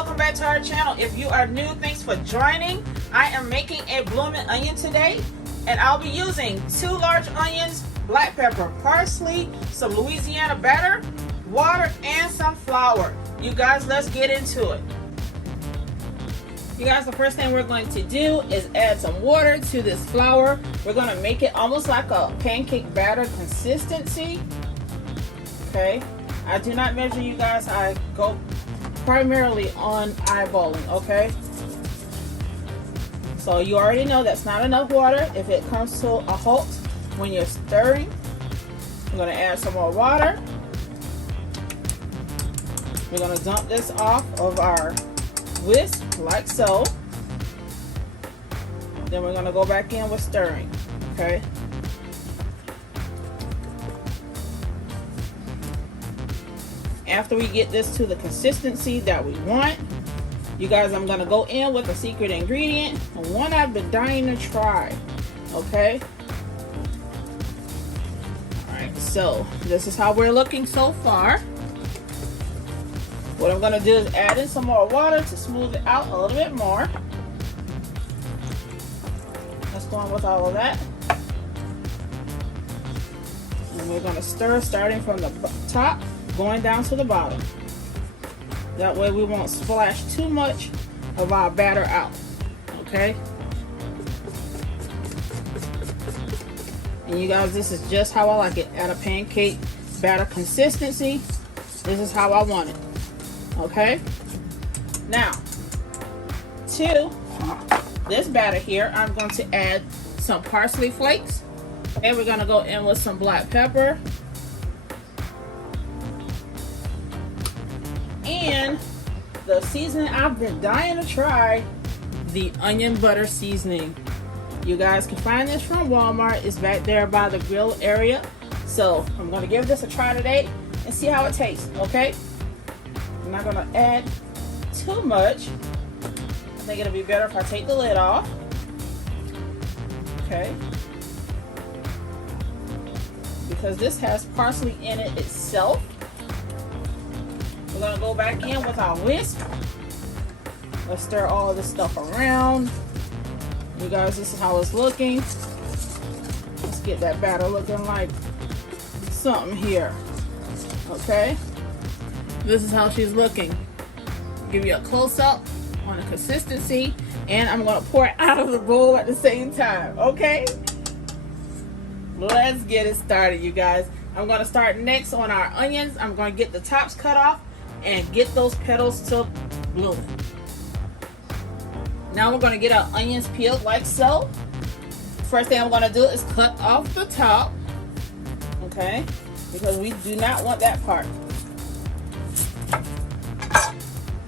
welcome back to our channel. If you are new, thanks for joining. I am making a blooming onion today, and I'll be using 2 large onions, black pepper, parsley, some Louisiana batter, water, and some flour. You guys, let's get into it. You guys, the first thing we're going to do is add some water to this flour. We're going to make it almost like a pancake batter consistency. Okay, I do not measure, you guys. I go primarily on eyeballing. Okay, so you already know that's not enough water. If it comes to a halt when you're stirring, I'm going to add some more water. We're going to dump this off of our whisk like so. Then we're going to go back in with stirring. Okay, after we get this to the consistency that we want, you guys, I'm going to go in with a secret ingredient, one I've been dying to try. Okay, alright, so this is how we're looking so far. What I'm going to do is add in some more water to smooth it out a little bit more. Let's go on with all of that. And we're going to stir starting from the top, going down to the bottom. That way we won't splash too much of our batter out. Okay? And you guys, this is just how I like it. At a pancake batter consistency, this is how I want it. Okay, now to this batter here, I'm going to add some parsley flakes, and we're going to go in with some black pepper and the seasoning I've been dying to try, the onion butter seasoning. You guys can find this from Walmart. It's back there by the grill area. So I'm going to give this a try today and see how it tastes. Okay, I'm not going to add too much. I think it'll be better if I take the lid off. Okay, because this has parsley in it itself. We're going to go back in with our whisk. Let's stir all this stuff around. You guys, this is how it's looking. Let's get that batter looking like something here. Okay, this is how she's looking. Give you a close-up on the consistency, and I'm going to pour it out of the bowl at the same time. Okay, let's get it started, you guys. I'm going to start next on our onions. I'm going to get the tops cut off and get those petals to bloom. Now we're going to get our onions peeled like so. First thing I'm going to do is cut off the top. Okay, because we do not want that part.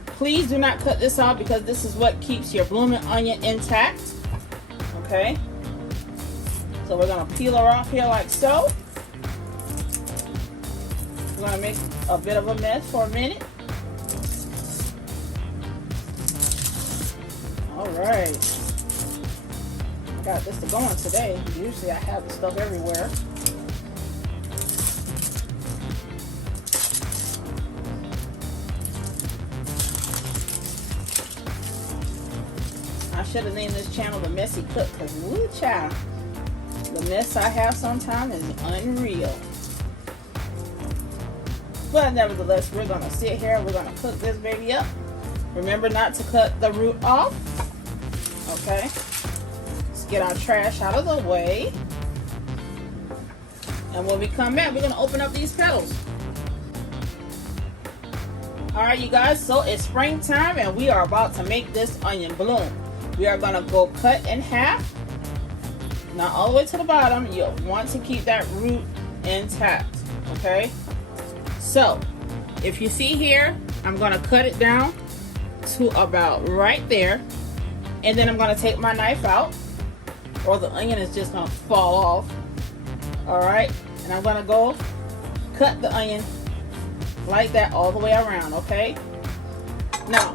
Please do not cut this off, because this is what keeps your blooming onion intact. Okay, so we're going to peel her off here like so. We're going to make a bit of a mess for a minute. Alright, I got this to go on today. Usually I have the stuff everywhere. I should have named this channel The Messy Cook, because woo child, the mess I have sometimes is unreal. But nevertheless, we're going to sit here, we're going to cook this baby up. Remember not to cut the root off. Okay, let's get our trash out of the way. And when we come back, we're going to open up these petals. Alright, you guys, so it's springtime and we are about to make this onion bloom. We are going to go cut in half, not all the way to the bottom. You want to keep that root intact. Okay, so if you see here, I'm going to cut it down to about right there, and then I'm going to take my knife out, or the onion is just going to fall off. Alright, and I'm going to go cut the onion like that all the way around. Okay, now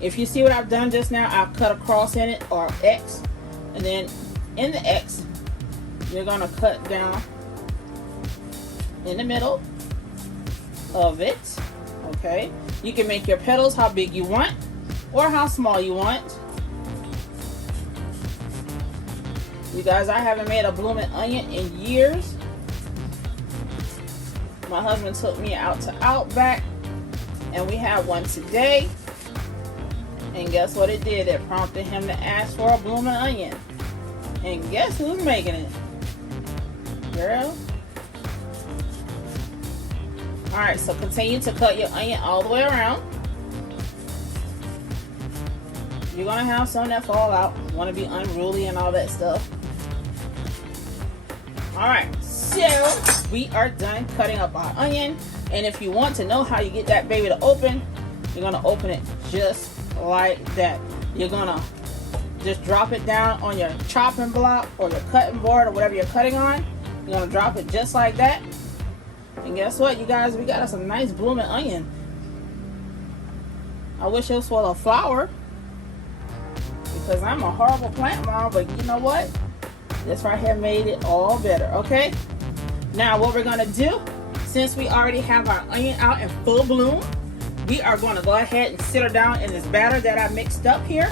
if you see what I've done just now, I've cut a cross in it, or X, and then in the X you're going to cut down in the middle of it. Okay, you can make your petals how big you want. or how small you want. You guys, I haven't made a blooming onion in years. My husband took me out to Outback and we had one today. And guess what it did? It prompted him to ask for a blooming onion. And guess who's making it? Girl. Alright, so continue to cut your onion all the way around. You're going to have some that fall out. Want to be unruly and all that stuff. Alright, so we are done cutting up our onion. And if you want to know how you get that baby to open, you're going to open it just like that. You're going to just drop it down on your chopping block or your cutting board or whatever you're cutting on. You're going to drop it just like that. And guess what, you guys? We got us a nice blooming onion. I wish it was full of flower, because I'm a horrible plant mom, but you know what? This right here made it all better, okay? Now what we're gonna do, since we already have our onion out in full bloom, we are gonna go ahead and sit her down in this batter that I mixed up here.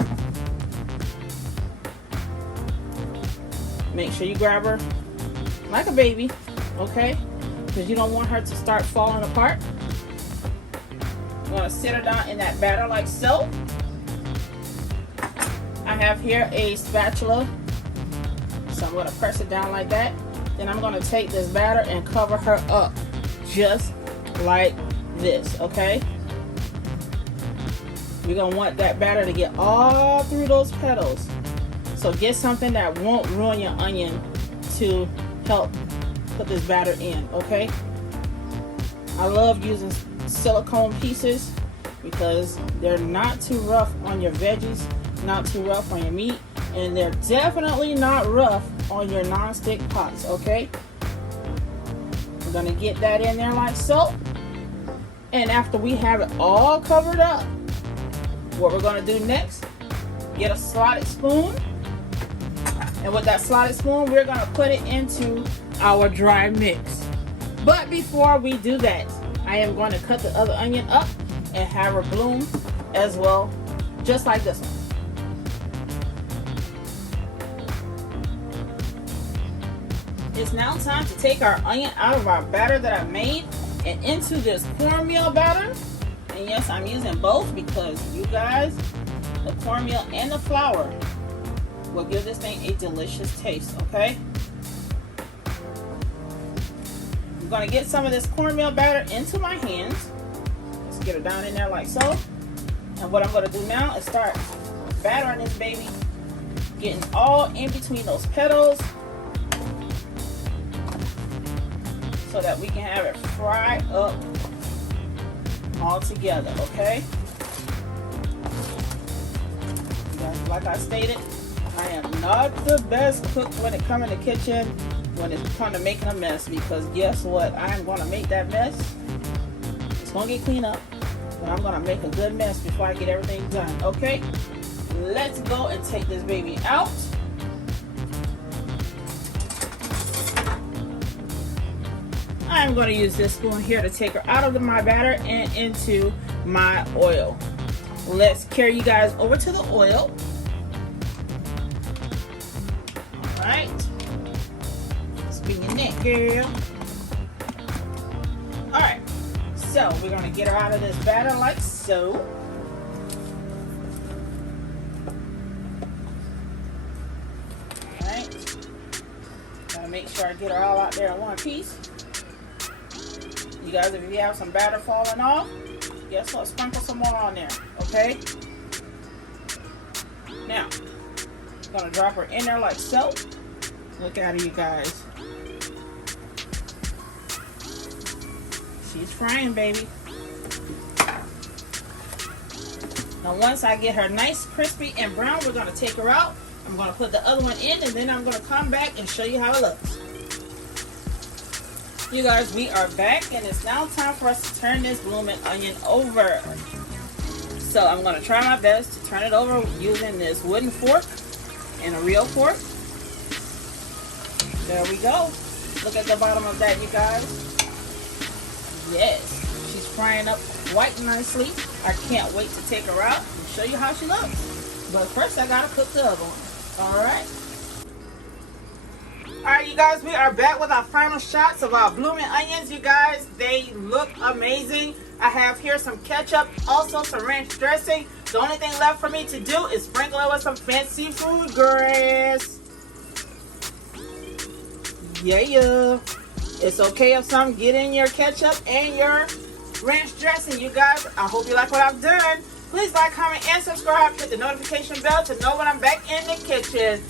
Make sure you grab her like a baby, okay? Because you don't want her to start falling apart. I'm gonna sit her down in that batter like so. I have here a spatula, so I'm going to press it down like that. Then I'm going to take this batter and cover her up just like this, okay? You're going to want that batter to get all through those petals. So get something that won't ruin your onion to help put this batter in, okay? I love using silicone pieces because they're not too rough on your veggies, not too rough on your meat, and they're definitely not rough on your non-stick pots, okay? We're gonna get that in there like so. And after we have it all covered up, what we're gonna do next, get a slotted spoon, and with that slotted spoon, we're gonna put it into our dry mix. But before we do that, I am going to cut the other onion up and have her bloom as well, just like this one. It's now time to take our onion out of our batter that I made and into this cornmeal batter. And yes, I'm using both because you guys, the cornmeal and the flour will give this thing a delicious taste, okay? I'm gonna get some of this cornmeal batter into my hands. Let's get her down in there like so. And what I'm gonna do now is start battering this baby, getting all in between those petals, so that we can have it fry up all together, okay? You guys, like I stated, I am not the best cook when it comes in the kitchen, when it comes to making a mess, because guess what? I am going to make that mess. It's going to get cleaned up, but I'm going to make a good mess before I get everything done, okay? Let's go and take this baby out. I'm going to use this spoon here to take her out of my batter and into my oil. Let's carry you guys over to the oil. Alright. Spin your neck, girl. Alright. So, we're going to get her out of this batter like so. Alright. Gotta make sure I get her all out there in one piece. You guys, if you have some batter falling off, guess what? Sprinkle some more on there, okay? Now, I'm gonna drop her in there like so. Look at her, you guys. She's frying, baby. Now, once I get her nice, crispy, and brown, we're gonna take her out. I'm gonna put the other one in, and then I'm gonna come back and show you how it looks. You guys, we are back, and it's now time for us to turn this blooming onion over. So I'm going to try my best to turn it over using this wooden fork and a real fork. There we go. Look at the bottom of that, you guys. Yes, she's frying up quite nicely. I can't wait to take her out and show you how she looks. But first I gotta cook the other one. Alright. Alright, you guys, we are back with our final shots of our blooming onions. You guys, they look amazing. I have here some ketchup, also some ranch dressing. The only thing left for me to do is sprinkle it with some fancy food grass. Yeah. It's okay if some get in your ketchup and your ranch dressing, you guys. I hope you like what I've done. Please like, comment, and subscribe. Hit the notification bell to know when I'm back in the kitchen.